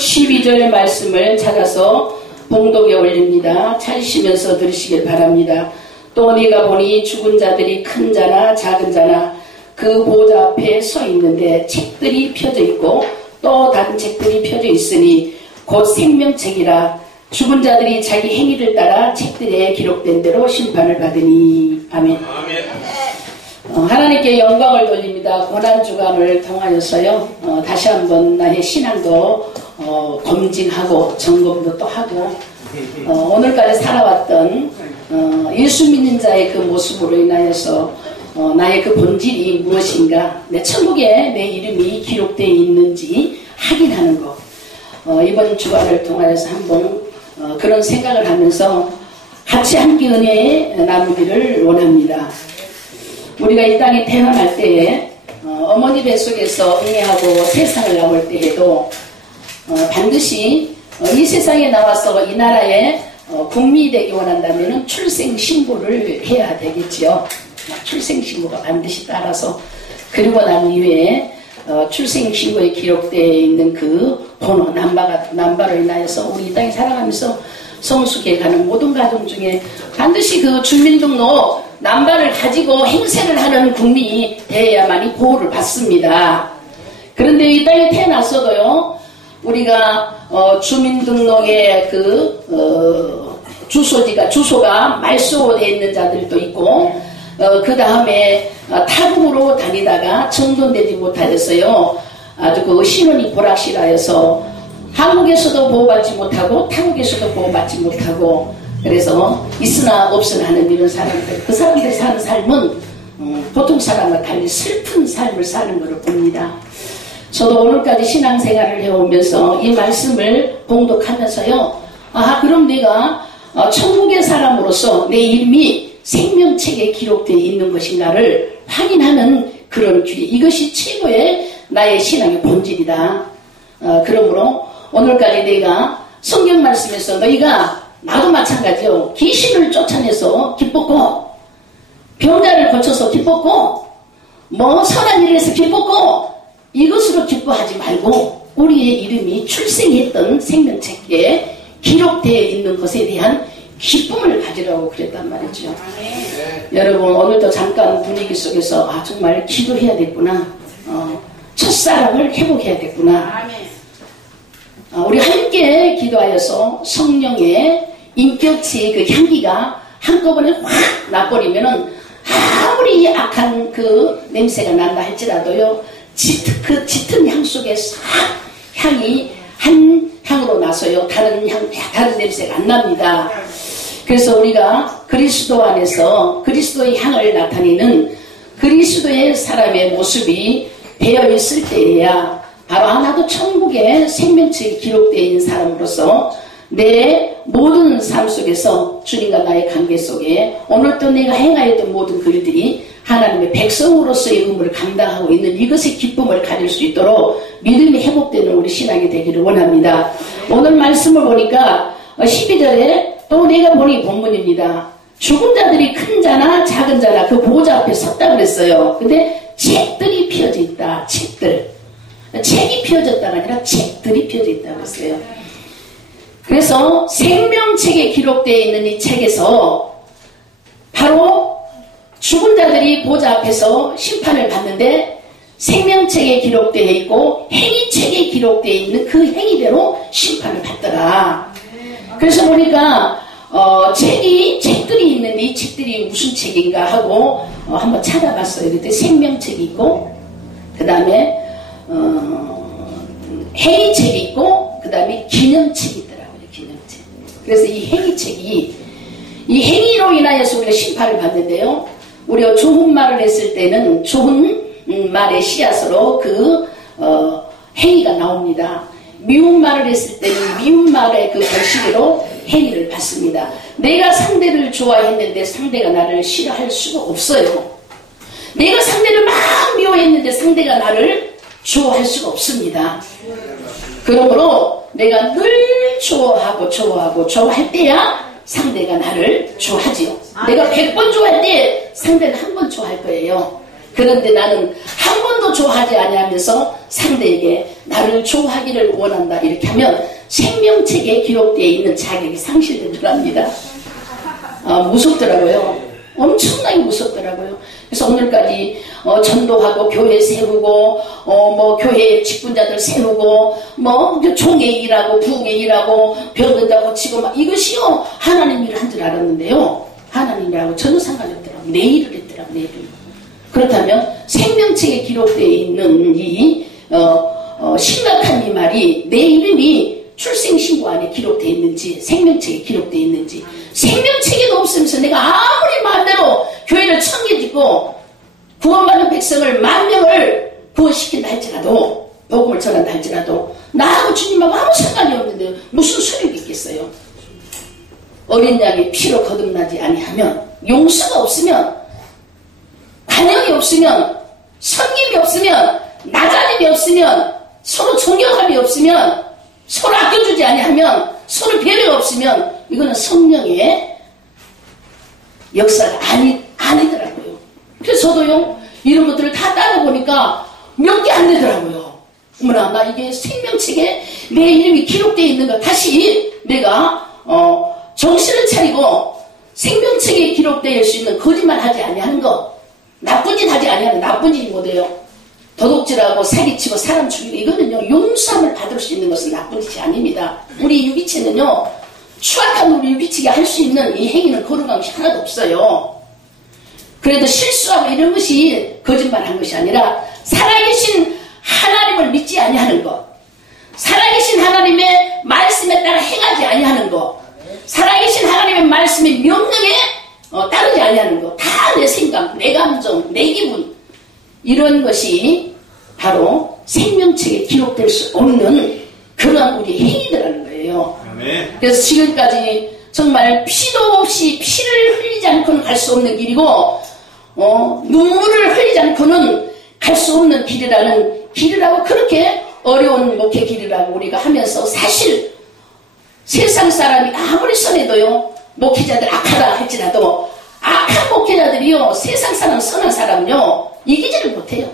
12절 말씀을 찾아서 봉독에 올립니다. 찾으시면서 들으시길 바랍니다. 또 네가 보니 죽은 자들이 큰 자나 작은 자나 그 보좌 앞에 서 있는데 책들이 펴져 있고 또 다른 책들이 펴져 있으니 곧 생명책이라. 죽은 자들이 자기 행위를 따라 책들에 기록된 대로 심판을 받으니. 아멘. 하나님께 영광을 돌립니다. 고난주간을 통하여서요, 다시 한번 나의 신앙도 검증하고 점검도 또 하고, 오늘까지 살아왔던 예수 믿는 자의 그 모습으로 인하여서 나의 그 본질이 무엇인가, 내 천국에 내 이름이 기록되어 있는지 확인하는 것. 이번 주간을 통하여서 한번 그런 생각을 하면서 같이 함께 은혜에 나누기를 원합니다. 우리가 이 땅에 태어날 때에 어머니 뱃속에서 응애하고 세상을 나올 때에도 반드시 이 세상에 나와서 이 나라의 국민이 되기 원한다면 출생신고를 해야 되겠지요. 출생신고가 반드시 따라서, 그리고 난 이후에 출생신고에 기록되어 있는 그 번호, 남바로 인하여서 우리 이 땅에 살아가면서 성숙해가는 모든 가정 중에 반드시 그 주민등록 남바를 가지고 행세를 하는 국민이 되어야만이 보호를 받습니다. 그런데 이 땅에 태어났어도요, 우리가 주민등록의 그 주소가 말소되어 있는 자들도 있고, 그 다음에 타국으로 다니다가 정돈되지 못하였어요. 아주 그 신원이 불확실하여서 한국에서도 보호받지 못하고 타국에서도 보호받지 못하고, 그래서 있으나 없으나 하는 이런 사람들, 그 사람들 사는 삶은 보통 사람과 달리 슬픈 삶을 사는 것을 봅니다. 저도 오늘까지 신앙생활을 해오면서 이 말씀을 봉독하면서요, 그럼 내가 천국의 사람으로서 내 이름이 생명책에 기록되어 있는 것인가를 확인하는 그런 기회, 이것이 최고의 나의 신앙의 본질이다. 그러므로 오늘까지 내가 성경 말씀에서 너희가, 나도 마찬가지요, 귀신을 쫓아내서 기뻤고, 병자를 고쳐서 기뻤고, 선한 일을 해서 기뻤고, 이것으로 기뻐하지 말고 우리의 이름이 출생했던 생명책에 기록되어 있는 것에 대한 기쁨을 가지라고 그랬단 말이죠. 여러분, 오늘도 잠깐 분위기 속에서 정말 기도해야 됐구나, 첫사랑을 회복해야겠구나. 우리 함께 기도하여서 성령의 인격체의 그 향기가 한꺼번에 확 나버리면은 아무리 악한 그 냄새가 난다 할지라도요, 그 짙은 향 속에 싹 향이 한 향으로 나서요, 다른 냄새가 안 납니다. 그래서 우리가 그리스도 안에서 그리스도의 향을 나타내는 그리스도의 사람의 모습이 되어 있을 때에야 바로 나도 천국의 생명책이 기록되어 있는 사람으로서 내 모든 삶 속에서 주님과 나의 관계 속에 오늘도 내가 행하였던 모든 그 일들이 하나님의 백성으로서의 의무를 감당하고 있는 이것의 기쁨을 가질 수 있도록 믿음이 회복되는 우리 신앙이 되기를 원합니다. 오늘 말씀을 보니까 12절에 또 내가 보니 본문입니다. 죽은 자들이 큰 자나 작은 자나 그 보호자 앞에 섰다 그랬어요. 근데 책들이 피어져 있다. 책이 피어졌다가 아니라 책들이 피어져 있다고 했어요. 그래서 생명책에 기록되어 있는 이 책에서 바로 죽은 자들이 보좌 앞에서 심판을 받는데 생명책에 기록되어 있고 행위책에 기록되어 있는 그 행위대로 심판을 받더라. 그래서 보니까 책들이 있는데 이 책들이 무슨 책인가 하고 한번 찾아봤어요. 그때 생명책이 있고, 그 다음에 행위책이 있고, 그 다음에 기념책이 있더라고요. 기념책. 그래서 이 행위책이, 이 행위로 인하여서 우리가 심판을 받는데요, 우리가 좋은 말을 했을 때는 좋은 말의 씨앗으로 그 행위가 나옵니다. 미운 말을 했을 때는 미운 말의 그 결실로 행위를 받습니다. 내가 상대를 좋아했는데 상대가 나를 싫어할 수가 없어요. 내가 상대를 막 미워했는데 상대가 나를 좋아할 수가 없습니다. 그러므로 내가 늘 좋아할 때야 상대가 나를 좋아하지요. 내가 100번 좋아할 때 상대는 한 번 좋아할 거예요. 그런데 나는 한 번도 좋아하지 아니하면서 상대에게 나를 좋아하기를 원한다. 이렇게 하면 생명책에 기록되어 있는 자격이 상실되더랍니다. 무섭더라고요. 엄청나게 무섭더라고요. 그래서 오늘까지 전도하고 교회 세우고 뭐 교회 직분자들 세우고 뭐 종의 일하고 부흥의 일하고 병든다 고치고 막 이것이요 하나님 일을 한 줄 알았는데요. 하나님이라고 전혀 상관이 없더라고요. 내 일을 했더라고요. 내 일을. 그렇다면 생명책에 기록되어 있는 이 심각한 이 말이 내 이름이 출생신고안에 기록되어 있는지 생명책에 기록되어 있는지 생명책에도 없으면서 내가 아무리 마음대로 교회를 청계짓고 구원받는 백성을 10,000명을 구원시킨다 할지라도 복음을 전한다 할지라도 나하고 주님하고 아무 상관이 없는데 무슨 소용이 있겠어요. 어린 양이 피로 거듭나지 아니하면 용서가 없으면 반영이 없으면 섬김이 없으면 나자림이 없으면 서로 존경함이 없으면 서로 아껴주지 아니하면 서로 배려가 없으면 이거는 성령의 역사가 아니더라고요. 그래서 저도요 이런 것들을 다 따라보니까 몇 개 안 되더라고요. 어머나 나 이게 생명책에 내 이름이 기록되어 있는 거 다시 내가 정신을 차리고 생명책에 기록되어 수 있는 거짓말하지 아니하는 거 나쁜 짓 하지 아니하는 나쁜 짓이 뭐예요? 도둑질하고 사기치고 사람 죽이고 이거는요 용서함을 받을 수 있는 것은 나쁜 짓이 아닙니다. 우리 유기체는요 추악한 우리 유기체가 할 수 있는 이 행위는 거룩한 것이 하나도 없어요. 그래도 실수하고 이런 것이 거짓말한 것이 아니라 살아계신 하나님을 믿지 아니하는 것, 살아계신 하나님의 말씀에 따라 행하지 아니하는 것, 살아계신 하나님의 말씀의 명령에 따르지 아니하는 것, 다 내 생각, 내 감정, 내 기분 이런 것이 바로 생명책에 기록될 수 없는 그런 우리 행위들이라는 거예요. 그래서 지금까지 정말 피도 없이 피를 흘리지 않고는 갈 수 없는 길이고 눈물을 흘리지 않고는 갈 수 없는 길이라고 그렇게 어려운 목회 길이라고 우리가 하면서 사실 세상 사람이 아무리 선해도요 목회자들 악하다 할지라도 악한 목회자들이요 세상 사람 선한 사람은요 이기지를 못해요.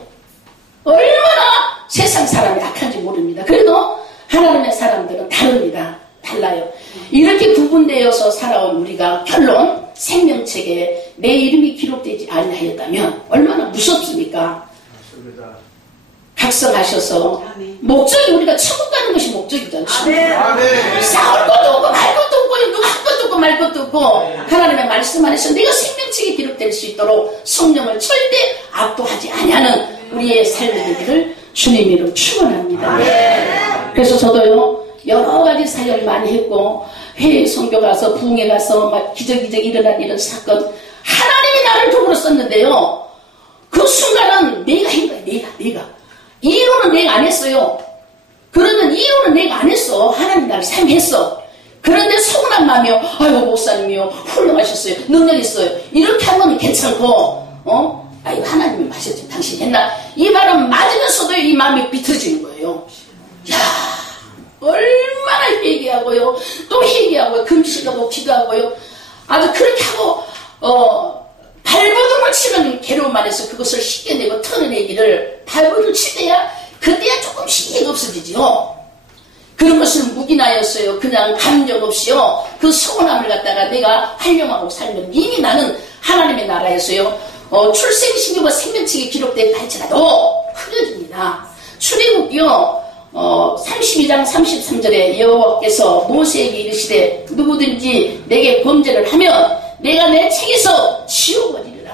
얼마나 세상 사람이 악한지 모릅니다. 그래도 하나님의 사람들은 다릅니다. 달라요. 이렇게 구분되어서 살아온 우리가 결론 생명책에 내 이름이 기록되지 아니하였다면 얼마나 무섭습니까? 각성하셔서 목적이 우리가 천국 가는 것이 목적이잖아요. 싸울 것도 없고 말 것도 없고 누가 할 것도 없고 말 것도 없고 하나님의 말씀 안에서 내가 생명책에 기록될 수 있도록 성령을 절대 압도하지 아니하는 우리의 삶의 되기를 주님 이름 축원합니다. 그래서 저도요 여러 가지 사역을 많이 했고 해외 선교 가서 부흥회 가서 막 기적기적 일어난 이런 사건 하나님이 나를 도구로 썼는데요 그 순간은 내가 한 거야. 내가 이론은 내가 안 했어요. 그러면 이론은 내가 안 했어. 하나님 나를 사용했어. 그런데 서운한 마음이요 아이고 목사님이요 훌륭하셨어요. 능력 있어요. 이렇게 하면 괜찮고 아이고 하나님이 하셨지 당신이 했나 이 말은 맞으면서도 이 마음이 비틀어지는 거예요. 야 얼마나 회개하고요 또 회개하고요 금식하고 기도하고요 아주 그렇게 하고 발버둥을 치는 괴로움 안에서 그것을 씻겨내고 털어내기를 발버둥을 칠 때야 그때야 조금씩 해가 없어지지요. 그런 것을 묵인하였어요. 그냥 감정 없이요 그 서운함을 갖다가 내가 활용하고 살면 이미 나는 하나님의 나라에서요 출생신규가 생명책에 기록된 할지라도 흐려집니다. 출애굽기요 32장 33절에 여호와께서 모세에게 이르시되 누구든지 내게 범죄를 하면 내가 내 책에서 지워버리리라.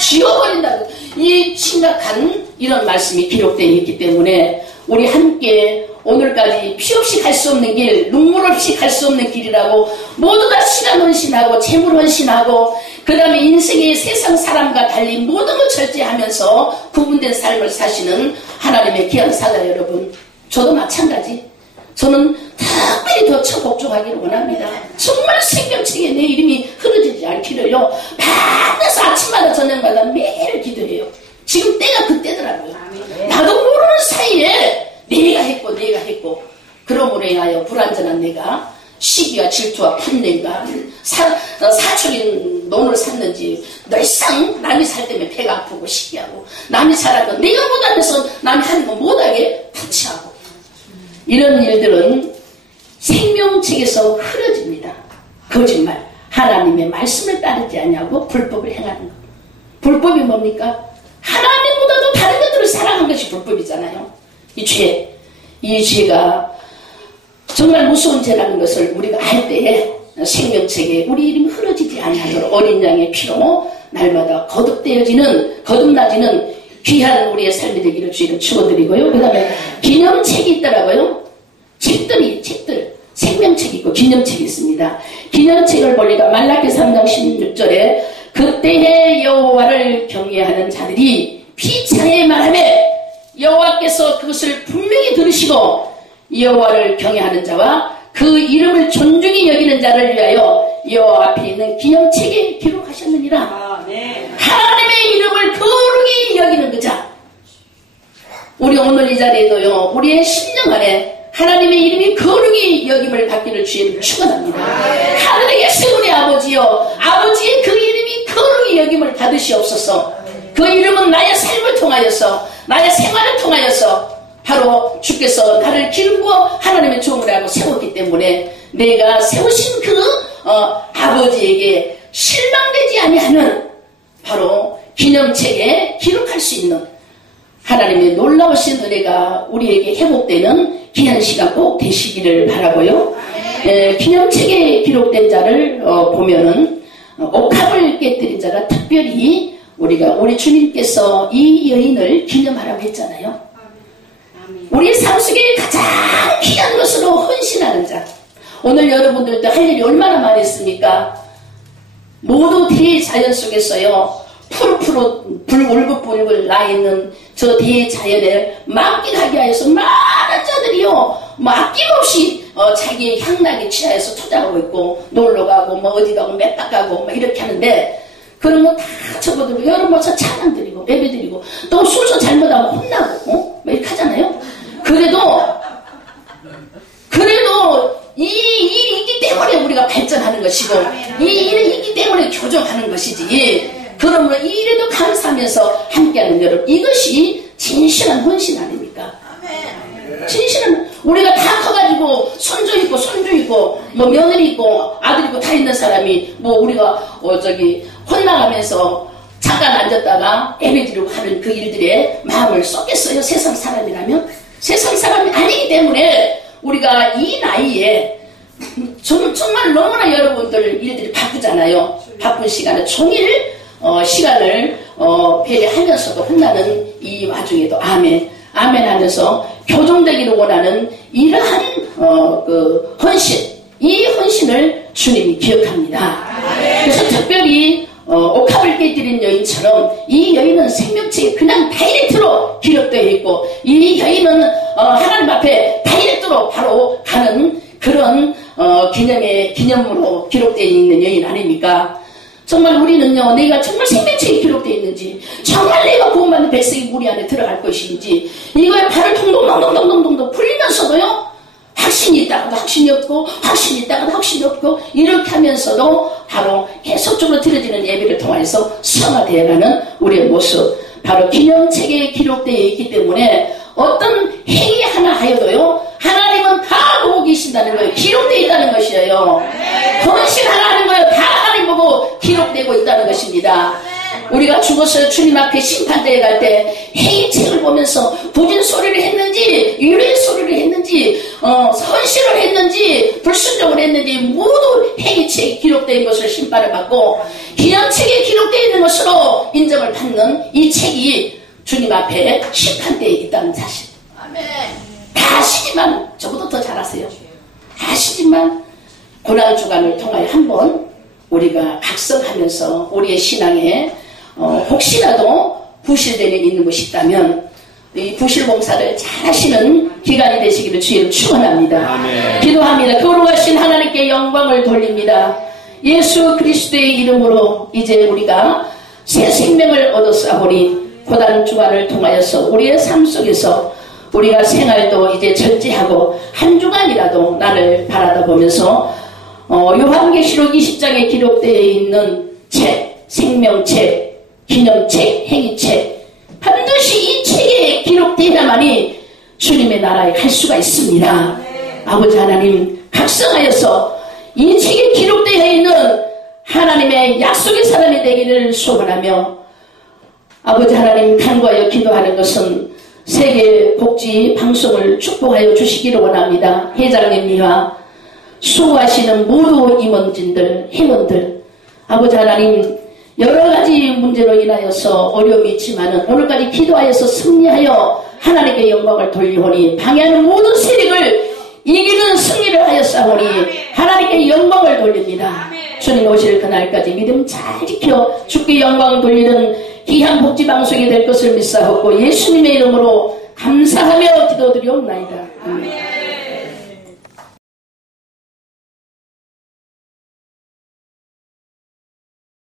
지워버린다. 이 심각한 이런 말씀이 기록되어 있기 때문에 우리 함께 오늘까지 피 없이 갈 수 없는 길, 눈물 없이 갈 수 없는 길이라고 모두 다 시간 헌신하고 재물 헌신하고 그 다음에 인생의 세상 사람과 달리 모든 걸 절제하면서 구분된 삶을 사시는 하나님의 귀한 사자 여러분, 저도 마찬가지. 저는 특별히 더 처복종하기를 원합니다. 정말 생명책에 내 이름이 흐려지지 않기를요 반드시 아침마다 저녁마다 매일 기도해요. 지금 때가 그때더라고요. 나도 모르는 사이에 내가 했고 그러므로 인하여 불완전한 내가 시기와 질투와 분냄과 사촌이 논을 샀는지 늘상 남이 살 때문에 배가 아프고 시기하고 남이 살아도 내가 못하면서 남이 하는 거 못하게 터치하고 이런 일들은 생명책에서 흐려집니다. 거짓말. 하나님의 말씀을 따르지 않냐고 불법을 행하는 것. 불법이 뭡니까? 하나님보다도 다른 것들을 사랑한 것이 불법이잖아요. 이 죄가 정말 무서운 죄라는 것을 우리가 알 때에 생명책에 우리 이름이 흐려지지 않도록 어린 양의 피로 날마다 거듭나지는 귀한 우리의 삶이 되기를 주의를 축원드리고요. 그 다음에 기념책이 있더라고요. 책들 생명책이 있고 기념책이 있습니다. 기념책을 보니까 말라기 3장 16절에 그때의 여호와를 경외하는 자들이 피차에 말하매 여호와께서 그것을 분명히 들으시고 여호와를 경외하는 자와 그 이름을 존중히 여기는 자를 위하여 여호와 앞에 있는 기념책에 기록하셨느니라. 하나님의 이름을 거룩히 여기는 그 자. 우리 오늘 이 자리에도요, 우리의 심령 안에 하나님의 이름이 거룩히 여김을 받기를 주님을 축원합니다. 하늘에 계신 우리 아버지여, 아버지의 그 이름이 거룩히 여김을 받으시옵소서. 그 이름은 나의 삶을 통하여서, 나의 생활을 통하여서 바로 주께서 나를 기르고 하나님의 종을 하고 세웠기 때문에 내가 세우신 그 아버지에게 실망되지 아니하는 바로 기념책에 기록할 수 있는 하나님의 놀라우신 은혜가 우리에게 회복되는 귀한 시간 꼭 되시기를 바라고요. 기념책에 기록된 자를 보면은 옥합을 깨뜨린 자가 특별히 우리 주님께서 이 여인을 기념하라고 했잖아요. 우리 삶 속에 가장 귀한 것으로 헌신하는 자. 오늘 여러분들도 할 일이 얼마나 많이 있습니까? 모두 대자연 속에서요, 울긋불긋 나 있는 저 대자연에 만끽하게 하여서 많은 자들이요, 아낌없이 자기의 향락에 취하여서 투자하고 있고, 놀러가고, 어디 가고, 맷박 가고, 이렇게 하는데, 그런 거 다 접어들고, 여러분 와서 찬양 드리고, 예배 드리고, 또 순서 잘못하면 혼나고, 이렇게 하잖아요? 그래도 이 일이 있기 때문에 우리가 발전하는 것이고, 이 일이 있기 때문에 교정하는 것이지, 그러므로 이 일에도 감사하면서 함께하는 여러분, 이것이 진실한 헌신 아닙니까? 진실한, 우리가 다 커가지고 손주 있고 며느리 있고 아들 있고 다 있는 사람이 우리가 혼나가면서 잠깐 앉았다가 예배 드리고 하는 그 일들에 마음을 쏟겠어요? 세상 사람이라면? 세상 사람이 아니기 때문에 우리가 이 나이에 정말 너무나 여러분들 일들이 바쁘잖아요. 바쁜 시간에 종일 시간을 배려하면서도 혼나는 이 와중에도 아멘 하면서 교정되기를 원하는 이러한 그 헌신, 이 헌신을 주님이 기억합니다. 그래서 특별히 옥합을 깨뜨린 여인처럼 이 여인은 생명책에 그냥 다이렉트로 기록되어 있고, 이 여인은 하나님 앞에 다이렉트로 바로 가는 그런 기념으로 기록되어 있는 여인 아닙니까? 정말 우리는요, 내가 정말 생명책에 기록되어 있는지, 정말 내가 구원받는 백성이 우리 안에 들어갈 것인지, 이거에 발을 동동동동동동동 굴리면서도요, 확신이 있다가도 확신이 없고, 확신이 있다가도 확신이 없고, 이렇게 하면서도 바로 계속적으로 드려지는 예배를 통해서 성화되어가는 우리의 모습, 바로 기념책에 기록되어 있기 때문에 어떤 행위 하나 하여도요, 하나님은 다 보고 계신다는 거예요. 기록되어 있다는 것이에요. 헌신 하나 하는 거예요. 다 하나님 보고 기록되고 있다는 것입니다. 우리가 죽어서 주님 앞에 심판대에 갈 때 행위책을 보면서 부진 소리를 했는지, 유례 소리를 했는지, 헌신을 했는지, 불순종을 했는지 모두 행위책에 기록된 것을 심판을 받고, 기념책에 기록되어 있는 것으로 인정을 받는 이 책이 주님 앞에 심판대에 있다는 사실. 다 아시지만 저보다 더 잘하세요. 아시지만 고난주간을 통하여 한번 우리가 각성하면서 우리의 신앙에 혹시라도 부실됨이 있는 것이 있다면 이 부실봉사를 잘 하시는 기간이 되시기를 주의를 축원합니다. 기도합니다. 거룩하신 하나님께 영광을 돌립니다. 예수 그리스도의 이름으로 이제 우리가 새 생명을 얻었사오니 고난주간을 통하여서 우리의 삶 속에서 우리가 생활도 이제 절제하고 한 주간이라도 나를 바라다 보면서 요한계시록 20장에 기록되어 있는 책, 생명책, 기념책, 행위책, 반드시 이 책에 기록되어야만이 주님의 나라에 갈 수가 있습니다. 아버지 하나님, 각성하여서 이 책에 기록되어 있는 하나님의 약속의 사람이 되기를 소원하며, 아버지 하나님, 간구하여 기도하는 것은 세계 복지 방송을 축복하여 주시기를 원합니다. 회장님과 수고하시는 모두 임원진들, 회원들, 아버지 하나님, 여러가지 문제로 인하여서 어려움이 있지만 오늘까지 기도하여서 승리하여 하나님께 영광을 돌리오니, 방해하는 모든 세력을 이기는 승리를 하였사오니 하나님께 영광을 돌립니다. 주님 오실 그날까지 믿음 잘 지켜 주께 영광 돌리는 귀한 복지방송이 될 것을 믿사옵고 예수님의 이름으로 감사하며 기도드리옵나이다. 아멘.